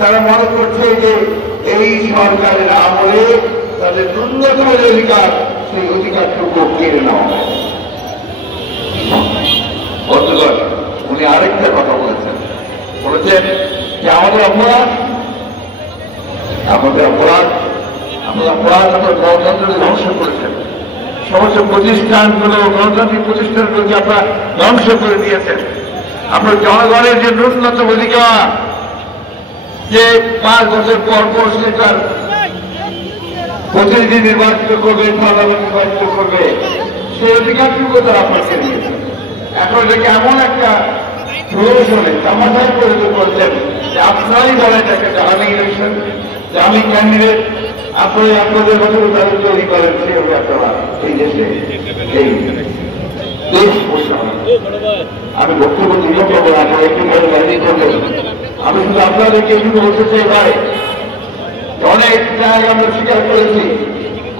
তারা মনে করছে যে এই সরকারের আমলে তাদের ন্যূনতম যে অধিকার সেই অধিকারটুকু কেড়ে নেওয়া হয়। বন্ধুগণ, উনি আরেকটা কথা বলেছেন যে আমাদের অপরাধ আপনারা গণতন্ত্রকে ধ্বংস করেছেন, সমস্ত প্রতিষ্ঠানগুলো গণতান্ত্রিক প্রতিষ্ঠানগুলোকে আপনারা ধ্বংস করে দিয়েছেন। আপনার জনগণের যে ন্যূনতম অধিকার যে 5 বছর পর পর সেটার প্রতিনিধি নির্বাচিত করবে, পার্লামেন্ট নির্বাচিত করবে, সেই অধিকারটুকু তারা আপনাকে দিয়েছেন। এখন এটাকে এমন একটা প্রয়োজনে তামাশায় পরিণত করেছেন যে আপনারাই বলেন একটা দামি ইলেকশন, দামি ক্যান্ডিডেট, আপনারা আপনাদের মতো তাদের তৈরি করেন, সেভাবে আপনারা এই দেশে এই দেশ পরিচালনা। আমি বক্তব্য দিতে পারবো না, আপনারা একটু ভালো গাড়ি করবেন। আমি শুধু আপনাদেরকে একটু বলতে চাই ভাই, অনেক জায়গা আমরা স্বীকার করেছি,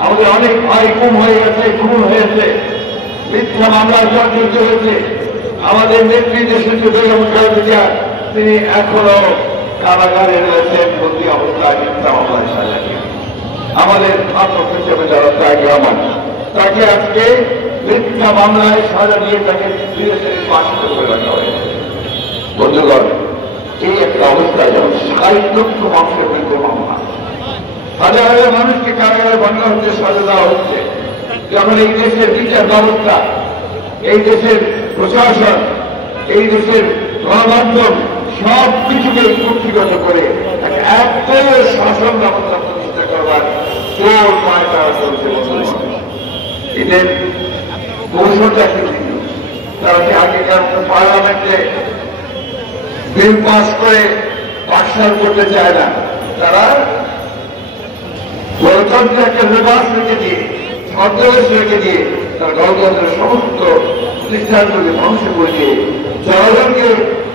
আমাদের অনেক ভাই গুম হয়ে গেছে, খুন হয়েছে, মিথ্যা মামলা জর্জরিত হয়েছে। আমাদের নেত্রী দেশের বেগম খালেদা জিয়া তিনি এখনো কারাগারে রয়েছেন, বন্দী অবস্থায় মিথ্যা মামলায় সাজা দিয়ে। আমাদের আত্মক হিসেবে যারা তাকে আমার তাকে আজকে মিথ্যা মামলায় সাজা দিয়ে তাকে বিদেশে বাসিত করে রাখা হয়েছে। বন্ধুগণ, এই একটা অবস্থা যেমন 60 লক্ষ মানুষের বিরুদ্ধে মামলা, হাজার হাজার মানুষকে কারাগারে বাংলা হচ্ছে, সাজা দেওয়া হচ্ছে। যখন এই দেশের বিচার ব্যবস্থা, এই দেশের প্রশাসন, এই দেশের গণমাধ্যম সব কিছুকে কক্ষিগত করে একটাই শাসন ব্যবস্থা প্রতিষ্ঠা করবার জোর পায় তারা চলছে। এদের কৌশলটা একটু ভিন্ন। তারা যে আগেকার পার্লামেন্টে বিল পাস করে পাঠশাল করতে চায় না, তারা গণতন্ত্রের একটা রেবাস রেখে দিয়ে, ছদ্মবেশ রেখে দিয়ে তার গণতন্ত্রের সমস্ত প্রতিষ্ঠানগুলি ধ্বংস করে দিয়ে জনগণকে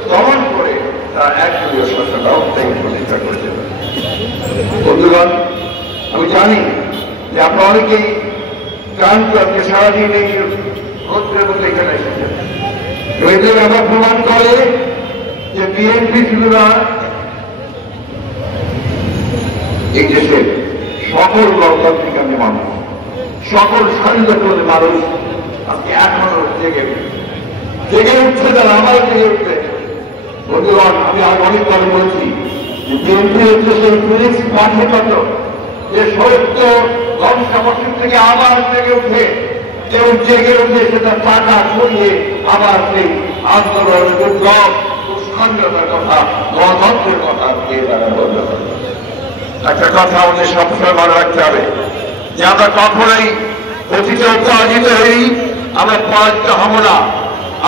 দমন করে তারা একদলীয় শাসন ব্যবস্থাকে প্রতিষ্ঠা করেছে। বন্ধুগণ, আমি জানি যে আপনারা অনেকেই ক্লান্ত, আজকে সারাদিন এই রোদ্রের মধ্যে এখানে এসেছেন। এদের আবার প্রমাণ করে যে বিএনপি শুধু না, এই দেশের সকল গণতান্ত্রিক মানুষ, সকল স্বাধীনতা মানুষ আজকে এখনো জেগে উঠছে, তারা আমার জেগে উঠছে। বন্ধুগণ, আমি আর অনেকবার বলছি যে বিএনপি হচ্ছে সেই ফিনিক্স পার্টির মতো যে সত্য ধ্বংসাবশেষ থেকে আবার জেগে উঠে এবং জেগে উঠে সেটা টাকা ছড়িয়ে আবার সেই আন্দোলনের বিপ্লব, স্বাধীনতার কথা, গণতন্ত্রের কথা দিয়ে তারা বলতে হবে। একটা কথা আমাদের সবসময় মনে রাখতে হবে যে আমরা কখনোই অতীতে পরাজিত হই, আমরা পরাজিত হব না।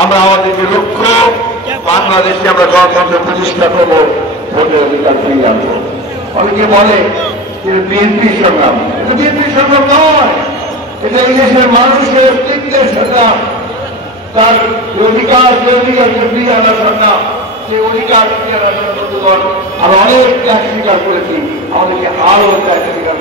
আমরা আমাদের যে লক্ষ্য, বাংলাদেশে আমরা গণতন্ত্র প্রতিষ্ঠা করবো, ভোটের অধিকার ফিরিয়ে আনবো। অনেকে বলে যে বিএনপি সংগ্রাম, এটা বিএনপি সংগ্রাম নয়, এটা এই দেশের মানুষের অস্তিত্বের সংগ্রাম, তার অধিকার ফিরিয়ে আনার সংগ্রাম। সেই অধিকার ফিরিয়ে আনার জন্য আমরা অনেক ত্যাগ স্বীকার করেছি, আমাদেরকে আরো ত্যাগ স্বীকার